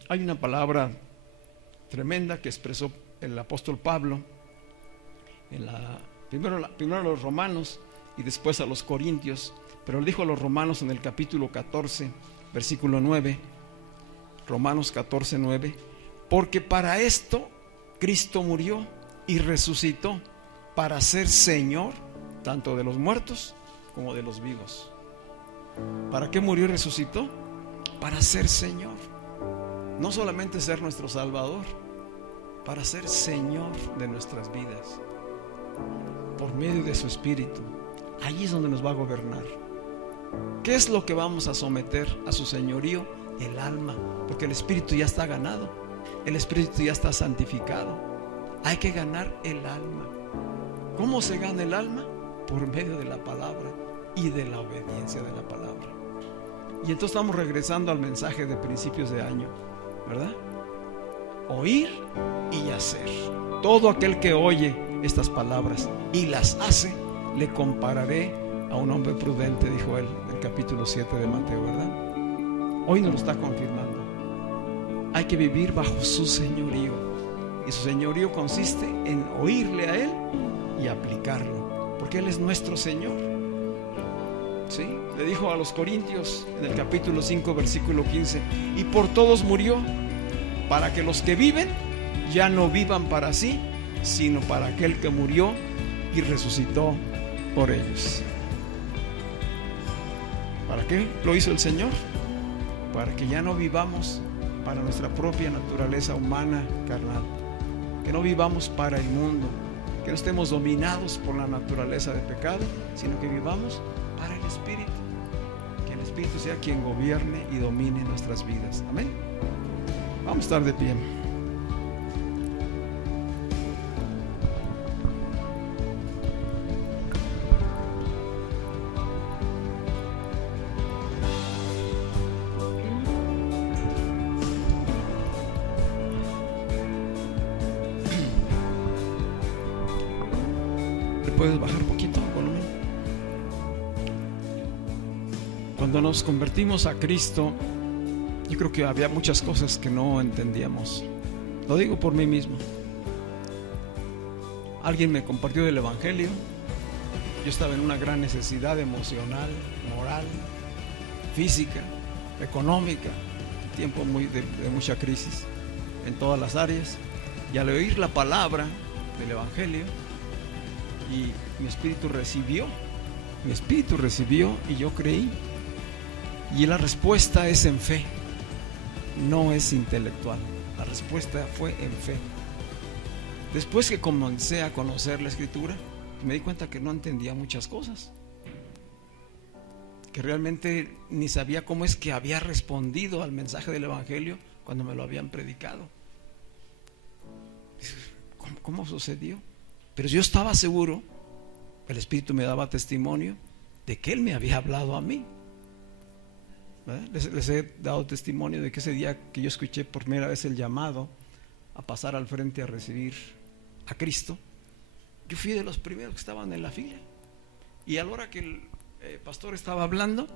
Hay una palabra tremenda que expresó el apóstol Pablo primero a los romanos y después a los corintios, pero le dijo a los romanos en el capítulo 14, versículo 9, Romanos 14, 9, porque para esto Cristo murió y resucitó, para ser Señor tanto de los muertos como de los vivos. ¿Para qué murió y resucitó? Para ser Señor. No solamente ser nuestro Salvador, para ser Señor de nuestras vidas, por medio de su Espíritu. Allí es donde nos va a gobernar. ¿Qué es lo que vamos a someter a su señorío? El alma, porque el Espíritu ya está ganado, el Espíritu ya está santificado. Hay que ganar el alma. ¿Cómo se gana el alma? Por medio de la palabra y de la obediencia de la palabra. Y entonces estamos regresando al mensaje de principios de año, ¿verdad? Oír y hacer. Todo aquel que oye estas palabras y las hace, le compararé a un hombre prudente, dijo él en el capítulo 7 de Mateo, ¿verdad? Hoy nos lo está confirmando. Hay que vivir bajo su señorío, y su señorío consiste en oírle a él y aplicarlo, porque él es nuestro Señor. ¿Sí? Le dijo a los corintios en el capítulo 5 versículo 15, y por todos murió, para que los que viven ya no vivan para sí, sino para aquel que murió y resucitó por ellos. ¿Para qué lo hizo el Señor? Para que ya no vivamos para nuestra propia naturaleza humana, carnal, que no vivamos para el mundo, que no estemos dominados por la naturaleza de pecado, sino que vivamos para el Espíritu, que el Espíritu sea quien gobierne y domine nuestras vidas. Amén. Vamos a estar de pie. ¿Puedes bajar un poquito el volumen? Cuando nos convertimos a Cristo, yo creo que había muchas cosas que no entendíamos. Lo digo por mí mismo. Alguien me compartió del Evangelio. Yo estaba en una gran necesidad emocional, moral, física, económica, tiempo de mucha crisis en todas las áreas. Y al oír la palabra del Evangelio, y mi espíritu recibió y yo creí. Y la respuesta es en fe, no es intelectual. La respuesta fue en fe. Después que comencé a conocer la Escritura, me di cuenta que no entendía muchas cosas, que realmente ni sabía cómo es que había respondido al mensaje del Evangelio cuando me lo habían predicado. ¿Cómo sucedió? Pero yo estaba seguro, el Espíritu me daba testimonio de que Él me había hablado a mí. Les he dado testimonio de que ese día que yo escuché por primera vez el llamado a pasar al frente a recibir a Cristo, yo fui de los primeros que estaban en la fila. Y a la hora que el pastor estaba hablando,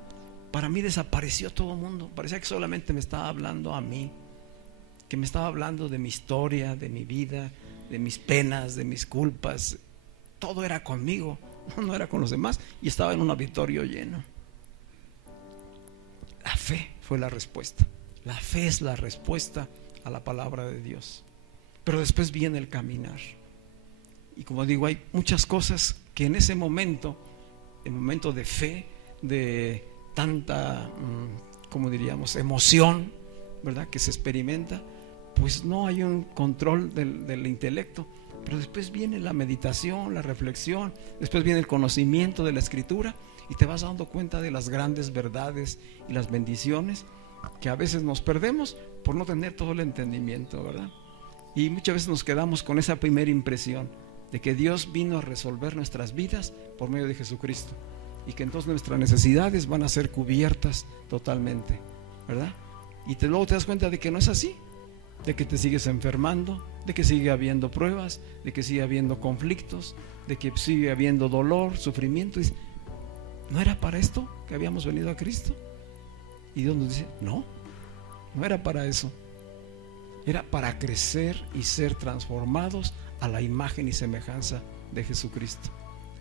para mí desapareció todo el mundo. Parecía que solamente me estaba hablando a mí, que me estaba hablando de mi historia, de mi vida, de mis penas, de mis culpas. Todo era conmigo, no era con los demás, y estaba en un auditorio lleno. La fe fue la respuesta. La fe es la respuesta a la palabra de Dios. Pero después viene el caminar. Y como digo, hay muchas cosas que en ese momento, el momento de fe, de tanta, como diríamos, emoción, ¿verdad?, que se experimenta, pues no hay un control del intelecto. Pero después viene la meditación, la reflexión, después viene el conocimiento de la Escritura, y te vas dando cuenta de las grandes verdades y las bendiciones que a veces nos perdemos por no tener todo el entendimiento, ¿verdad? Y muchas veces nos quedamos con esa primera impresión de que Dios vino a resolver nuestras vidas por medio de Jesucristo, y que entonces nuestras necesidades van a ser cubiertas totalmente, ¿verdad? Y luego te das cuenta de que no es así, de que te sigues enfermando, de que sigue habiendo pruebas, de que sigue habiendo conflictos, de que sigue habiendo dolor, sufrimiento. Y ¿no era para esto que habíamos venido a Cristo? Y Dios nos dice, no era para eso. Era para crecer y ser transformados a la imagen y semejanza de Jesucristo.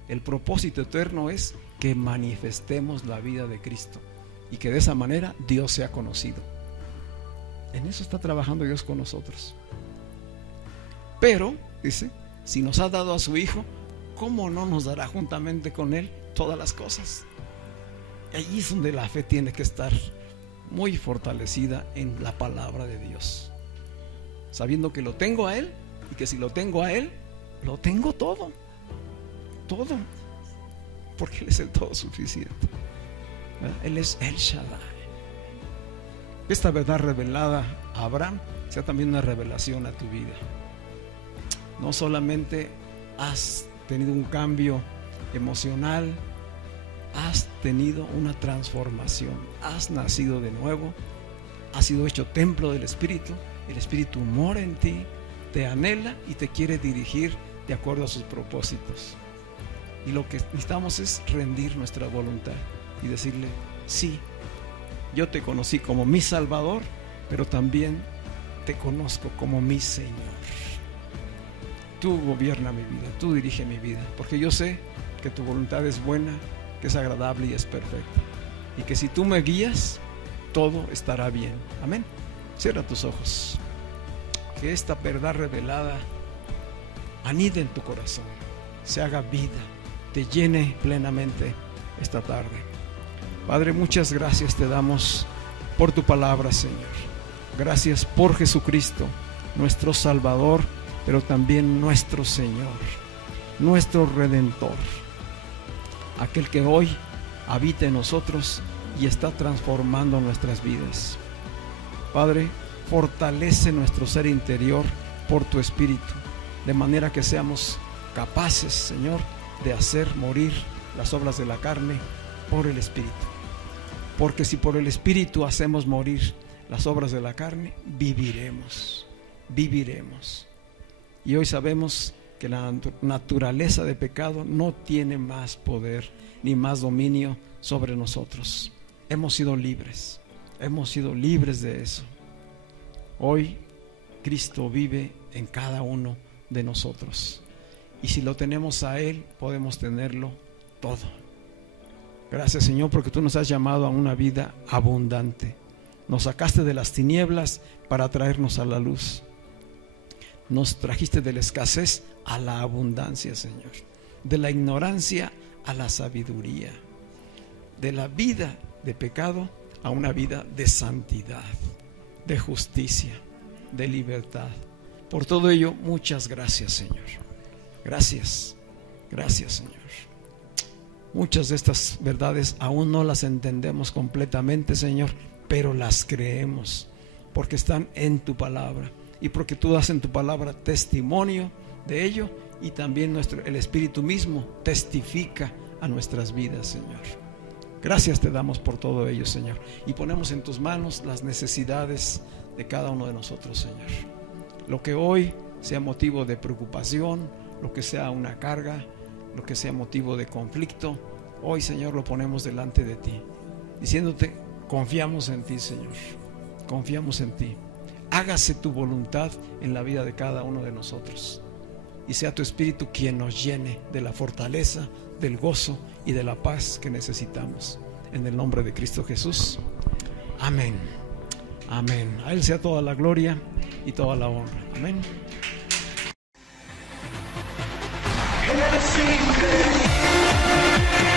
El propósito eterno es que manifestemos la vida de Cristo y que de esa manera Dios sea conocido. En eso está trabajando Dios con nosotros. Pero, dice, si nos ha dado a su Hijo, ¿cómo no nos dará juntamente con Él todas las cosas? Y allí es donde la fe tiene que estar muy fortalecida en la palabra de Dios, sabiendo que lo tengo a Él y que si lo tengo a Él, lo tengo todo, todo, porque Él es el todo suficiente. Él es El Shaddai. Esta verdad revelada a Abraham sea también una revelación a tu vida. No solamente has tenido un cambio emocional, has tenido una transformación, has nacido de nuevo, has sido hecho templo del Espíritu. El Espíritu mora en ti, te anhela y te quiere dirigir de acuerdo a sus propósitos. Y lo que necesitamos es rendir nuestra voluntad y decirle: sí, yo te conocí como mi Salvador, pero también te conozco como mi Señor. Tú gobierna mi vida, tú dirige mi vida, porque yo sé que tu voluntad es buena, que es agradable y es perfecta, y que si tú me guías, todo estará bien. Amén. Cierra tus ojos. Que esta verdad revelada anide en tu corazón, se haga vida, te llene plenamente esta tarde. Padre, muchas gracias te damos por tu palabra, Señor. Gracias por Jesucristo, nuestro Salvador, pero también nuestro Señor, nuestro Redentor, aquel que hoy habita en nosotros y está transformando nuestras vidas. Padre, fortalece nuestro ser interior por tu Espíritu, de manera que seamos capaces, Señor, de hacer morir las obras de la carne por el Espíritu. Porque si por el Espíritu hacemos morir las obras de la carne, viviremos. Y hoy sabemos que la naturaleza de pecado no tiene más poder ni más dominio sobre nosotros. Hemos sido libres de eso. Hoy Cristo vive en cada uno de nosotros, y si lo tenemos a Él, podemos tenerlo todo. Gracias, Señor, porque tú nos has llamado a una vida abundante. Nos sacaste de las tinieblas para traernos a la luz. Nos trajiste de la escasez a la abundancia, Señor, de la ignorancia a la sabiduría, de la vida de pecado a una vida de santidad, de justicia, de libertad. Por todo ello, muchas gracias, Señor. Gracias, Señor. Muchas de estas verdades aún no las entendemos completamente, Señor, pero las creemos porque están en tu palabra y porque tú das en tu palabra testimonio de ello, y también el Espíritu mismo testifica a nuestras vidas, Señor. Gracias te damos por todo ello, Señor, y ponemos en tus manos las necesidades de cada uno de nosotros, Señor. Lo que hoy sea motivo de preocupación, lo que sea una carga, lo que sea motivo de conflicto, hoy, Señor, lo ponemos delante de ti, diciéndote: confiamos en ti, Señor, confiamos en ti. Hágase tu voluntad en la vida de cada uno de nosotros, y sea tu Espíritu quien nos llene de la fortaleza, del gozo y de la paz que necesitamos. En el nombre de Cristo Jesús. Amén. Amén. A Él sea toda la gloria y toda la honra. Amén. Every single day.